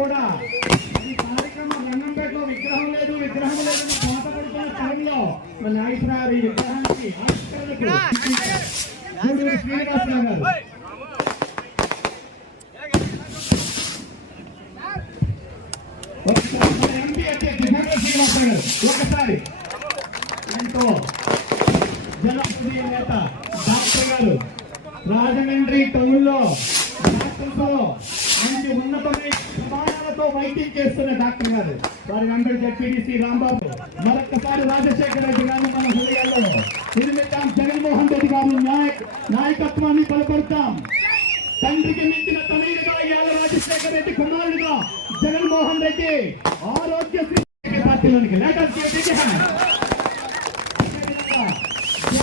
కూడా ఈ కార్యక్రమం రంగంపేటలో విగ్రహం లేదు కోట పడుతున్న స్థలంలో మన నాయకురారు ఈ విగ్రహానికి శ్రీనివాసరావు గారు ఒకసారి ఎంతో జనప్రియ నేత డాక్టర్ గారు రాజమండ్రి టౌన్ లో మంచి ఉన్నతమైన ప్రమాణాలతో వైద్యం చేస్తున్న డాక్టర్ గారు వారి వెంబడి జడ్పీటీసీ రాంబాబు మరొక్కసారి రాజశేఖర రెడ్డి గారిని మన హృదయాల్లో నిర్మిద్దాం. జగన్మోహన్ రెడ్డి గారి నాయకత్వాన్ని బలపడతాం. తండ్రికి మించిన తనయుడిగా ఇవాళ రాజశేఖర రెడ్డి కుమారుడిగా జగన్మోహన్ రెడ్డి ఆరోగ్యశ్రీ పార్టీలోనికి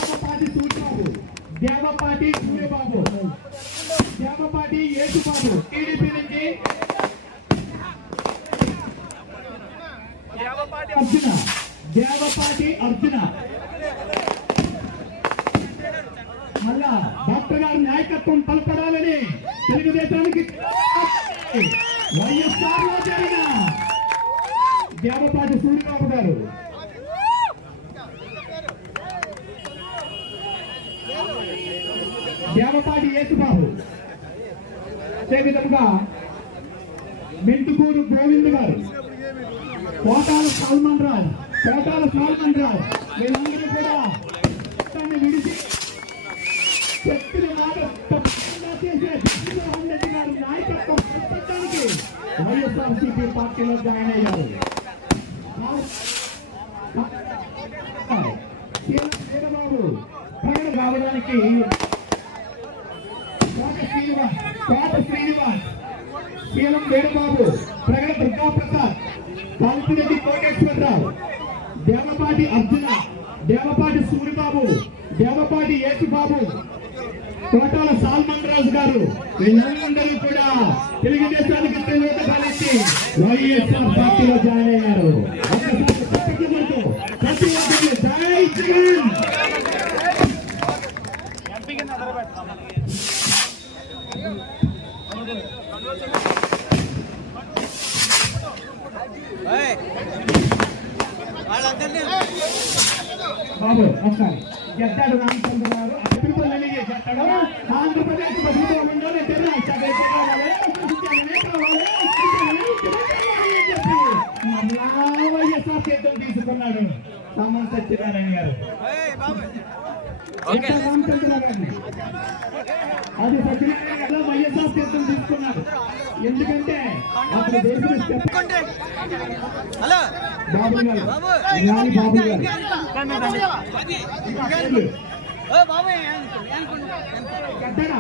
దేవపాటి సూర్యబాబు, దేవపాటి సూర్యబాబు, దేవపాటి యేసుబాబు టీడీపీ నుంచి, దేవపాటి అర్జున మళ్ళా డాక్టర్ గారి నాయకత్వం బలపడాలని తెలుగుదేశానికి వైఎస్ఆర్ లో జరిగిన దేవపాటి సూర్యబాబు గారు, దేవపాటి యేసుబాబు, అదేవిధంగా మెంటుకూరు గోవింద్ గారు, కోటాల సల్మాన్ రావు, వీళ్ళందరూ కూడా విడిచి శక్తిని చేసే జగన్మోహన్ రెడ్డి గారి నాయకత్వం పెట్టడానికి వైఎస్ఆర్సీపీ పార్టీలో జాయిన్ అయ్యారు. వీరబాబు ప్రజలు రావడానికి కోట శ్రీనివాస్, శీలం వీరబాబు, ప్రగడ దుర్గాప్రసాద్, కాల్పిరెడ్డి కోటేశ్వరరావు, దేవపాటి అర్జున, దేవపాటి సూరిబాబు, దేవపాటి యేసుబాబు, కోటాల సాల్మన్ రాజు గారు, వీళ్ళందరూ కూడా తెలుగుదేశానికి కలిసి వైఎస్ఆర్ పార్టీలో జాయిన్ అయ్యారు. ప్రతి ఒక్కరు జై జగన్. బాబు ఒకసారి చెప్తాడు రామచంద్ర గారు, అభివృద్ధి చేస్తాడు. ఆంధ్రప్రదేశ్ బతుకుతూ ఉండాలి, వైఎస్ఆర్ తీర్థం తీసుకున్నాడు సామాన్ సత్యనారాయణ గారు, రామచంద్ర గారిని. అది సత్యనారాయణ గారు వైఎస్ఆర్ తీర్థం తీసుకున్నారు. ఎందుకంటే అప్పుడు దేశం బాబు గారు, బాబు గారు కట్టడా